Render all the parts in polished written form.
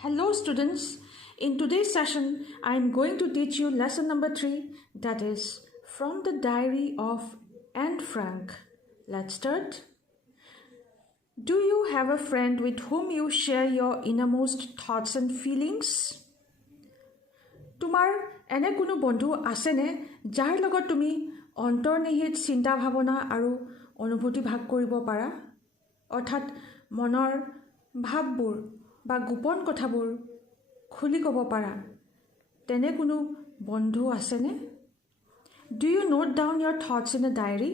Hello students, in today's session I am going to teach you lesson number 3, that is from the diary of Anne Frank. Let's start. Do you have a friend with whom you share your innermost thoughts and feelings? তোমাৰ এনে কোনো বন্ধু আছেনে যাৰ লগত তুমি অন্তৰ্নিহিত চিন্তা ভাৱনা আৰু অনুভূতি ভাগ কৰিব পাৰা অৰ্থাৎ মনৰ ভাৱবোৰ বা গোপন কথাবোৰ খুলি ক'ব পাৰা তেনে কোনো বন্ধু আছেনে? Do you note down your thoughts in a diary?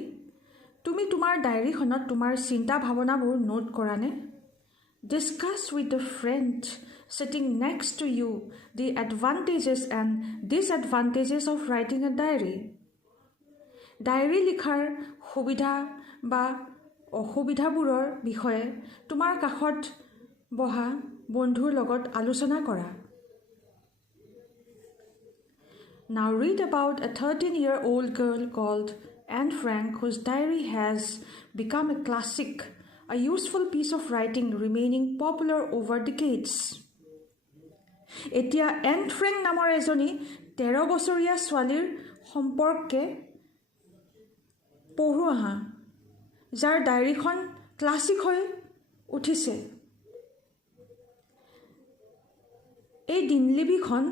তুমি তোমাৰ ডায়েৰীখনত তোমাৰ চিন্তা ভাৱনাবোৰ note কৰানে? Discuss with the friend sitting next to you the advantages and disadvantages of writing a diary. Diary লিখাৰ সুবিধা বা অসুবিধাবোৰৰ বিষয়ে তোমাৰ কাষত বহা বন্ধুৰ লগত আলোচনা কৰা। Now read about a 13-year-old girl called Anne Frank whose diary has become a classic, a useful piece of writing remaining popular over decades. এতিয়া এন ফ্ৰেংক নামৰ এজনী 13 বছৰীয়া ছোৱালীৰ সম্পৰ্কে পঢ়ো আহা যাৰ ডায়েৰীখন ক্লাছিক হৈ উঠিছে। এই দিনলিপিখন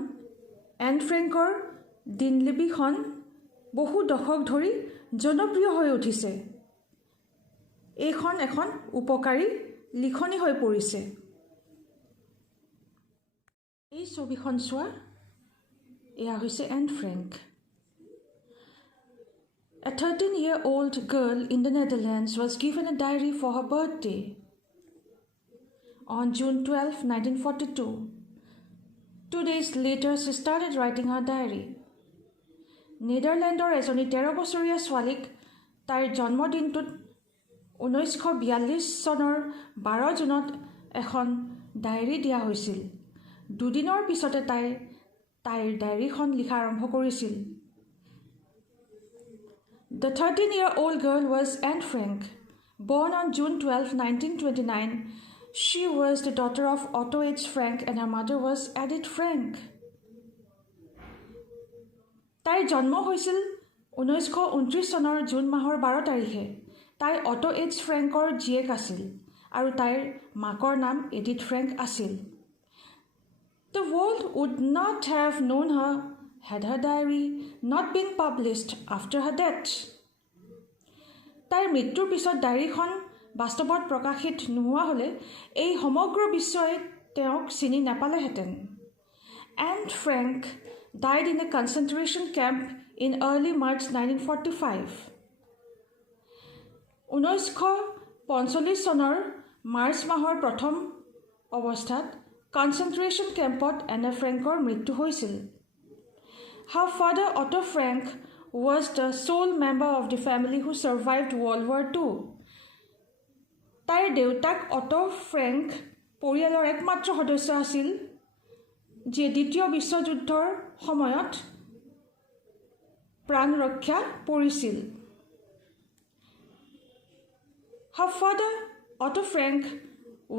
এন ফ্ৰেংকৰ দিনলিপিখন বহু দশক ধৰি জনপ্ৰিয় হৈ উঠিছে। এইখন এখন উপকাৰী লিখনি হৈ পৰিছে। এই ছবিখন চোৱা, এয়া হৈছে N Frank. A 13-year-old girl in the Netherlands was given a diary for her birthday on June 12, 1942. 2 days later, she started writing her diary. নেদাৰলেণ্ডৰ এজনী 13 বছৰীয়া ছোৱালীক তাইৰ জন্মদিনটোত 1942 চনৰ 12 জুনত এখন ডায়েৰী দিয়া হৈছিল। দুদিনৰ পিছতে তাইৰ ডায়েৰীখন লিখা আৰম্ভ কৰিছিল। The 13-year-old girl was Anne Frank. Born on June 12, 1929, she was the daughter of Otto H. Frank and her mother was Edith Frank. তাইৰ জন্ম হৈছিল 1929 চনৰ জুন মাহৰ 12 তাৰিখে। তাই অটো এইচ ফ্ৰেংকৰ জীয়েক আছিল আৰু তাইৰ মাকৰ নাম এডিথ ফ্ৰেংক আছিল। The world would not have known her had her diary not been published after her death. তাইৰ মৃত্যুৰ পিছত ডায়েৰীখন বাস্তৱত প্ৰকাশিত নোহোৱা হ'লে এই সমগ্ৰ বিশ্বই তেওঁক চিনি নাপালেহেঁতেন। Anne Frank died in a concentration camp in early March 1945. 1945 চনৰ মাৰ্চ মাহৰ প্ৰথম অৱস্থাত কনচেন্ট্ৰেশ্যন কেম্পত এনে ফ্ৰেংকৰ মৃত্যু হৈছিল। Her father Otto Frank was the sole member of the family who survived World War II. তাইৰ দেউতাক অটো ফ্ৰেংক পৰিয়ালৰ একমাত্ৰ সদস্য আছিল যিয়ে দ্বিতীয় বিশ্বযুদ্ধৰ সময়ত প্ৰাণ ৰক্ষা কৰিছিল। Her father Otto Frank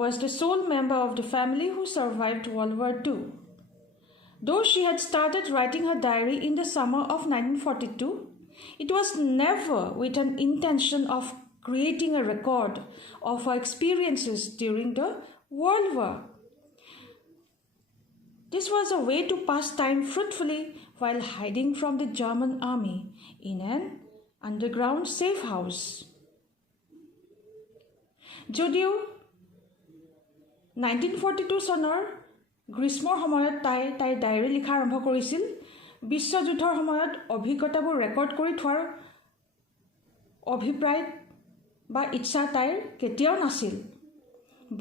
was the sole member of the family who survived World War II. Though she had started writing her diary in the summer of 1942, it was never with an intention of creating a record of her experiences during the World War. This was a way to pass time fruitfully while hiding from the German army in an underground safe house. যদিও 1942 চনৰ গ্ৰীষ্মৰ সময়ত তাইৰ diary লিখা আৰম্ভ কৰিছিল, বিশ্বযুদ্ধৰ সময়ত অভিজ্ঞতাবোৰ ৰেকৰ্ড কৰি থোৱাৰ অভিপ্ৰায় বা ইচ্ছা তাইৰ কেতিয়াও নাছিল।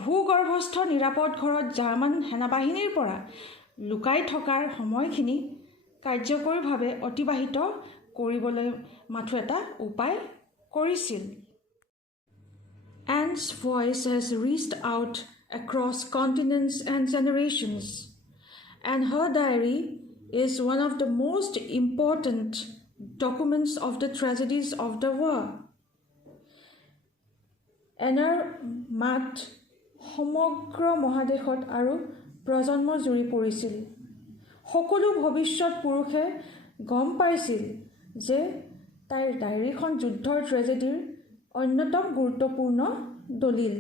ভূগৰ্ভস্থ নিৰাপদ ঘৰত জাৰ্মান সেনাবাহিনীৰ পৰা লুকাই থকাৰ সময়খিনি কাৰ্যকৰীভাৱে অতিবাহিত কৰিবলৈ মাথো এটা উপায় কৰিছিল। Anne's voice has reached out across continents and generations, and her diary is one of the most important documents of the tragedies of the war. Anne's মাত সমগ্ৰ মহাদেশত আৰু প্ৰজন্ম জুৰি পৰিছিল। সকলো ভৱিষ্যত পুৰুষে গম পাইছিল যে তাইৰ ডায়েৰীখন যুদ্ধৰ ট্ৰেজেডিৰ অন্যতম গুৰুত্বপূৰ্ণ দলিল।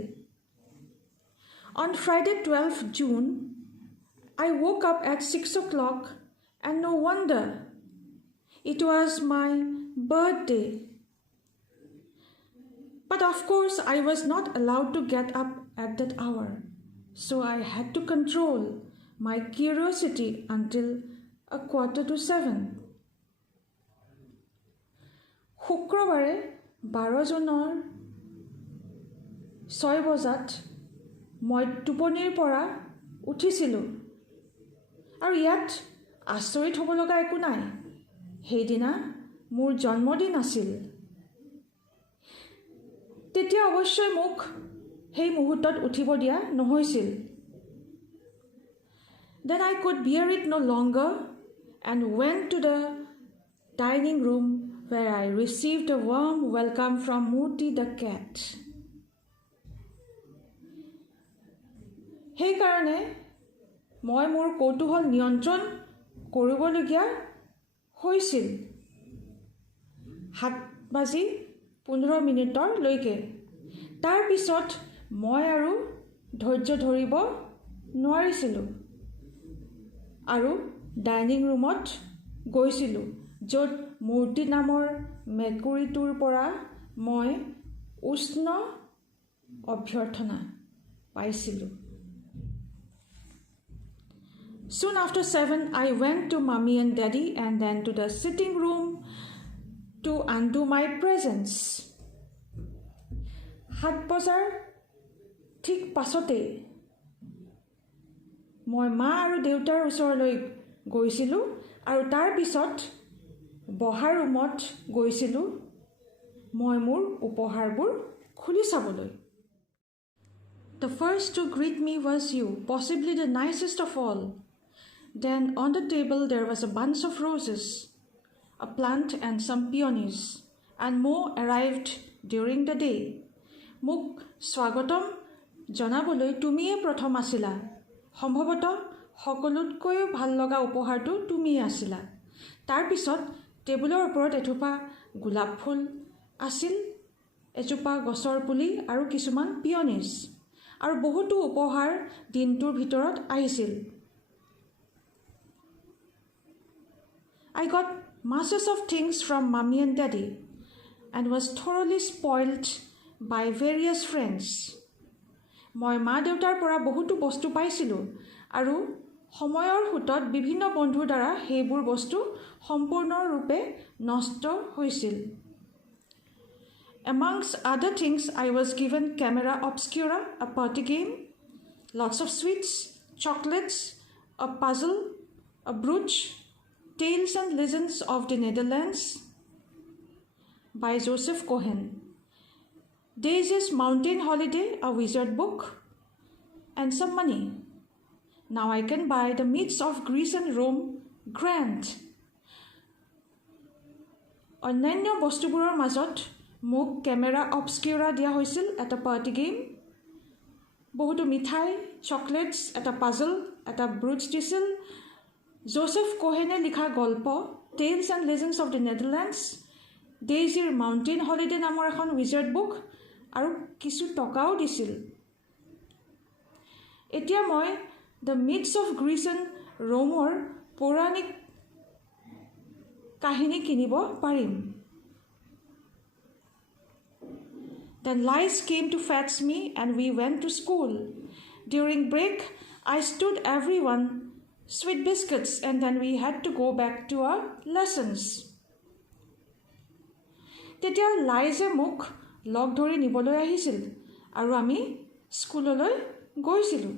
On Friday 12 June, I woke up at 6 o'clock and no wonder. It was my birthday. But of course, I was not allowed to get up at that hour. So I had to control my curiosity until 6:45. শুক্ৰবাৰে 12 জুনৰ 6 বজাত মই টোপনিৰ পৰা উঠিছিলোঁ। আৰু ইয়াত আচৰিত হ'ব লগা একো নাই। সেইদিনা মোৰ জন্মদিন আছিল। তেতিয়া অৱশ্যই মোক সেই মুহূৰ্তত উঠিব দিয়া নহৈছিল। Then I could bear it no longer and went to the dining room where I received a warm welcome from Murti the cat. সেইকাৰণে মই মোৰ কৌতূহল নিয়ন্ত্ৰণ কৰিবলগীয়া হৈছিল 7:15 লৈকে। তাৰ পিছত মই আৰু ধৈৰ্য ধৰিব নোৱাৰিছিলোঁ আৰু ডাইনিং ৰুমত গৈছিলোঁ, য'ত মূৰ্তি নামৰ মেকুৰীটোৰ পৰা মই উষ্ণ অভ্যৰ্থনা পাইছিলোঁ। Soon after 7, I went to Mummy and Daddy and then to the sitting room to undo my presents. 7 বজাৰ ঠিক পাছতে মই মা আৰু দেউতাৰ ওচৰলৈ গৈছিলোঁ আৰু তাৰ পিছত বহাৰ ৰুমত গৈছিলোঁ মই মোৰ উপহাৰবোৰ খুলি চাবলৈ। The first to greet me was you, possibly the nicest of all. Then on the table there was a bunch of roses, a plant and some peonies, and more arrived during the day. মোক স্বাগতম জনাবলৈ তুমিয়ে প্ৰথম আছিলা। সম্ভৱতঃ সকলোতকৈও ভাল লগা উপহাৰটো তুমিয়ে আছিলা। তাৰ পিছত টেবুলৰ ওপৰত এথোপা গোলাপ ফুল আছিল, এজোপা গছৰ পুলি আৰু কিছুমান পিয়নিজ, আৰু বহুতো উপহাৰ দিনটোৰ ভিতৰত আহিছিল। I got masses of things from Mummy and Daddy and was thoroughly spoiled by various friends. মই মা দেউতাৰ পৰা বহুতো বস্তু পাইছিলোঁ আৰু সময়ৰ সোঁতত বিভিন্ন বন্ধুৰ দ্বাৰা সেইবোৰ বস্তু সম্পূৰ্ণৰূপে নষ্ট হৈছিল। Amongst other things, I was given camera obscura, a party game, lots of sweets, chocolates, a puzzle, a brooch, Tales and Legends of the Netherlands by Joseph Cohen, Daisy's Mountain Holiday, a wizard book, and some money. Now I can buy the meats of Greece and Rome grand. অন্যান্য বস্তুবোৰৰ মাজত মোক camera অবস্কিউৰা দিয়া হৈছিল, এটা party game, বহুতো মিঠাই, chocolates, এটা পাজল, এটা ব্ৰুচ দিছিল, জোচেফ কোহেনে লিখা গল্প tales and legends of the Netherlands, ডেইজিৰ মাউণ্টেইন হলিডে নামৰ এখন উইজাৰ্ড বুক আৰু কিছু টকাও দিছিল। এতিয়া মই দ্য মিথছ অফ গ্ৰীচ এণ্ড ৰোমৰ পৌৰাণিক কাহিনী কিনিব পাৰিম। Then lice came to fetch me and we went to school. During break, I stood everyone sweet biscuits and then we had to go back to our lessons. তেতিয়া লাইজে মোক লগ ধৰি নিবলৈ আহিছিল আৰু আমি স্কুললৈ গৈছিলোঁ।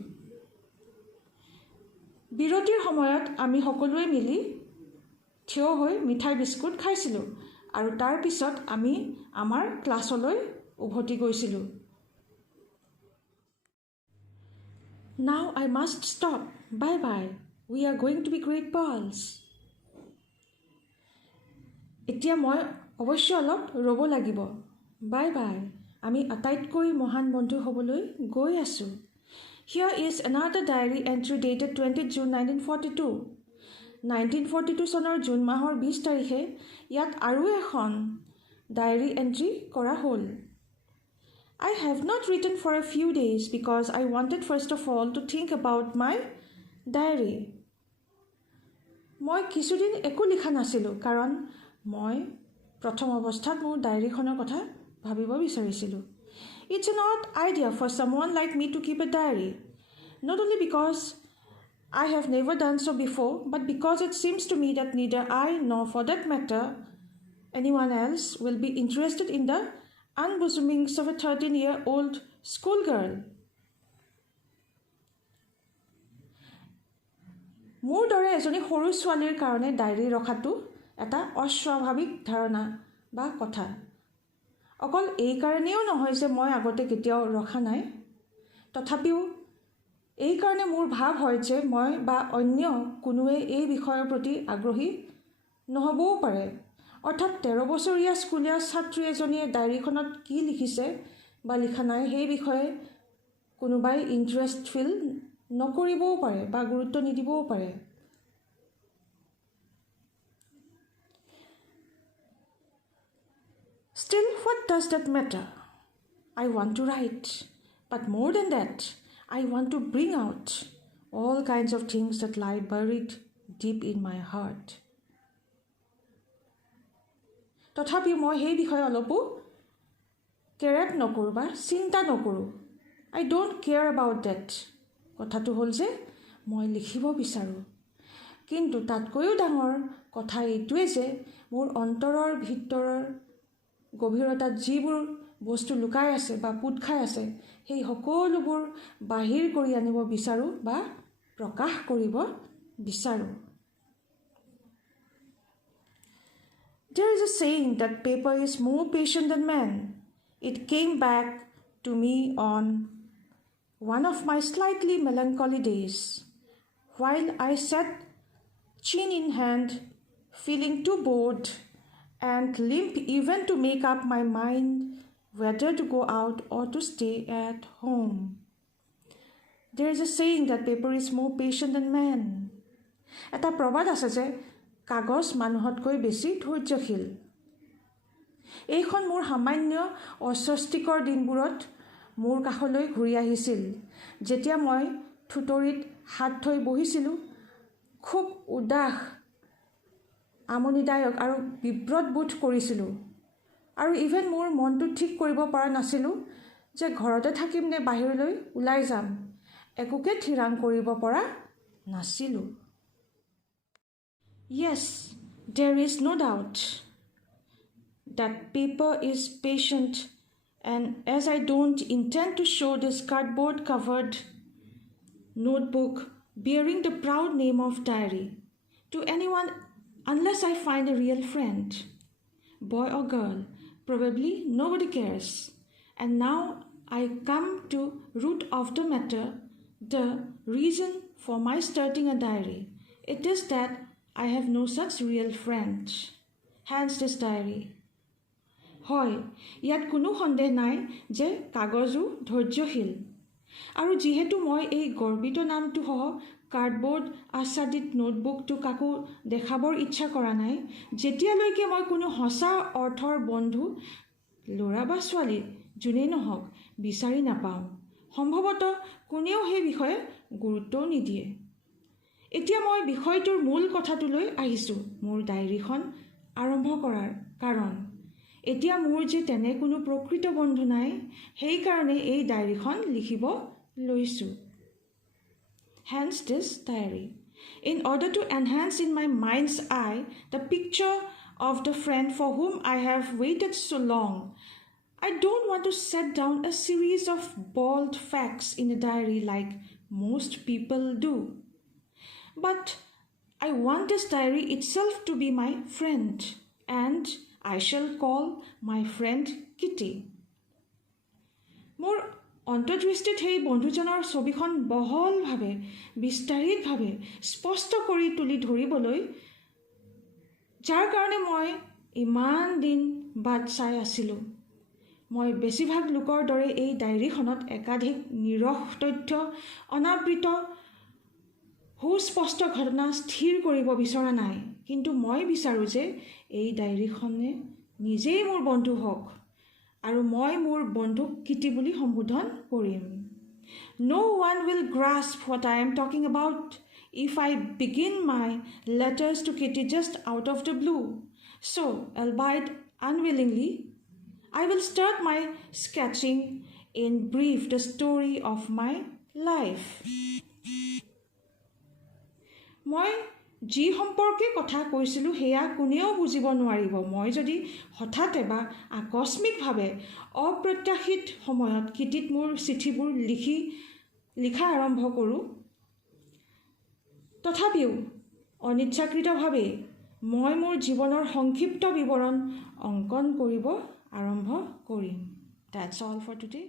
বিৰতিৰ সময়ত আমি সকলোৱে মিলি থিয় হৈ মিঠাই বিস্কুট খাইছিলোঁ আৰু তাৰ পিছত আমি আমাৰ ক্লাছলৈ উভতি গৈছিলোঁ। Now I must stop. Bye bye. We are going to be great pals. এতিয়া মই অৱশ্য অলপ ৰ'ব লাগিব। Bye bye. আমি আটাইতকৈ মহান বন্ধু হ'বলৈ গৈ আছোঁ। Here is another diary entry dated 20 June 1942. 1942 চনৰ জুন মাহৰ 20 তাৰিখে ইয়াত আৰু এখন ডায়েৰী এন্ট্ৰি কৰা হ'ল. I have not written for a few days because I wanted first of all to think about my diary. মই কিছুদিন একো লিখা নাছিলোঁ কাৰণ মই প্ৰথম অৱস্থাত মোৰ ডায়েৰীখনৰ কথা ভাবিব বিচাৰিছিলোঁ. It's an odd idea for someone like me to keep a diary, not only because I have never done so before, but because it seems to me that neither I nor, for that matter, anyone else will be interested in the unbosomings of a 13-year-old schoolgirl. মোৰ দৰে এজনী সৰু ছোৱালীৰ কাৰণে diary ৰখাটো এটা অস্বাভাৱিক ধাৰণা বা কথা. অকল এই কাৰণেও নহয় যে মই আগতে কেতিয়াও ৰখা নাই, তথাপিও এই কাৰণে মোৰ ভাৱ হয় যে মই বা অন্য কোনোৱে এই বিষয়ৰ প্ৰতি আগ্ৰহী নহবও পাৰে. অৰ্থাৎ 13 বছৰীয়া স্কুলীয়া ছাত্ৰী এজনীয়ে ডায়েৰীখনত কি লিখিছে বা লিখা নাই সেই বিষয়ে কোনোবাই ইণ্টাৰেষ্ট ফিল নকৰিবও পাৰে বা গুৰুত্ব নিদিবও পাৰে. Still, what does that matter? I want to write, but more than that, I want to bring out all kinds of things that lie buried deep in my heart. তথাপি মই সেই বিষয়ে অলপো care নকৰোঁ বা চিন্তা নকৰোঁ. I don't care about that. কথাটো হ'ল যে মই লিখিব বিচাৰোঁ. কিন্তু তাতকৈও ডাঙৰ কথা এইটোৱে যে মোৰ অন্তৰৰ ভিতৰৰ গভীৰতাত যিবোৰ বস্তু লুকাই আছে বা পুত খাই আছে সেই সকলোবোৰ বাহিৰ কৰি আনিব বিচাৰোঁ বা প্ৰকাশ কৰিব বিচাৰোঁ. There is a saying that paper is more patient than man. It came back to me on one of my slightly melancholy days, while I sat chin in hand, feeling too bored and limp even to make up my mind whether to go out or to stay at home. There is a saying that paper is more patient than man. এটা প্ৰবাদ আছে যে কাগজ মানুহতকৈ বেছি ধৈৰ্যশীল. এইখন মোৰ সামান্য অস্বস্তিকৰ দিনবোৰত মোৰ কাষলৈ ঘূৰি আহিছিল যেতিয়া মই থুতৰিত হাত থৈ বহিছিলোঁ, খুব উদাস, আমনিদায়ক আৰু বিব্ৰত বোধ কৰিছিলোঁ আৰু ইভেন মোৰ মনটো ঠিক কৰিব পৰা নাছিলোঁ যে ঘৰতে থাকিম নে বাহিৰলৈ ওলাই যাম, একোকে থিৰাং কৰিব পৰা নাছিলোঁ. Yes, there is no doubt that paper is patient, and as I don't intend to show this cardboard covered notebook bearing the proud name of diary to anyone unless I find a real friend, boy or girl, probably nobody cares. And now I come to root of the matter, the reason for my starting a diary. It is that I have no such real friend. Hence this diary. হয়, ইয়াত কোনো সন্দেহ নাই যে কাগজো ধৈৰ্যশীল. আৰু যিহেতু মই এই গৰ্বিত নামটো সহ কাৰ্ডবৰ্ড আচ্ছাদিত নোটবুকটো কাকো দেখাবৰ ইচ্ছা কৰা নাই, যেতিয়ালৈকে মই কোনো সঁচা অৰ্থৰ বন্ধু, ল'ৰা বা ছোৱালী যোনেই নহওক বিচাৰি নাপাওঁ. সম্ভৱতঃ কোনেও সেই বিষয়ে গুৰুত্বও নিদিয়ে. এতিয়া মই বিষয়টোৰ মূল কথাটোলৈ আহিছোঁ, মোৰ ডায়েৰীখন আৰম্ভ কৰাৰ কাৰণ. এতিয়া মোৰ যে তেনে কোনো প্ৰকৃত বন্ধু নাই, সেইকাৰণে এই ডায়েৰীখন লিখিব লৈছোঁ. Hence this diary. In order to enhance in my mind's eye the picture of the friend for whom I have waited so long, I don't want to set down a series of bald facts in a diary like most people do. But I want this diary itself to be my friend, and I shall call my friend Kitty. মোৰ অন্তৰ্দৃষ্টিত সেই বন্ধুজনৰ ছবিখন বহলভাৱে, বিস্তাৰিতভাৱে স্পষ্ট কৰি তুলি ধৰিবলৈ, যাৰ কাৰণে মই ইমান দিন বাট চাই আছিলোঁ. মই বেছিভাগ লোকৰ দৰে এই ডায়েৰীখনত একাধিক নিৰহ তথ্য, অনাবৃত সুস্পষ্ট ঘটনা স্থিৰ কৰিব বিচৰা নাই, কিন্তু মই বিচাৰোঁ যে এই ডায়েৰীখনে নিজেই মোৰ বন্ধু হওক আৰু মই মোৰ বন্ধুক কিটি বুলি সম্বোধন কৰিম। No one will grasp what I am talking about if I begin my letters to Kitty just out of the blue. So, albeit unwillingly, I will start my sketching in brief the story of my life. মই যি সম্পৰ্কে কথা কৈছিলোঁ সেয়া কোনেও বুজিব নোৱাৰিব। মই যদি হঠাতে বা আকস্মিকভাৱে অপ্ৰত্যাশিত সময়ত কিটিত মোৰ চিঠিবোৰ লিখা আৰম্ভ কৰোঁ, তথাপিও অনিচ্ছাকৃতভাৱে মই মোৰ জীৱনৰ সংক্ষিপ্ত বিৱৰণ অংকন কৰিব আৰম্ভ কৰিম। That's all for today.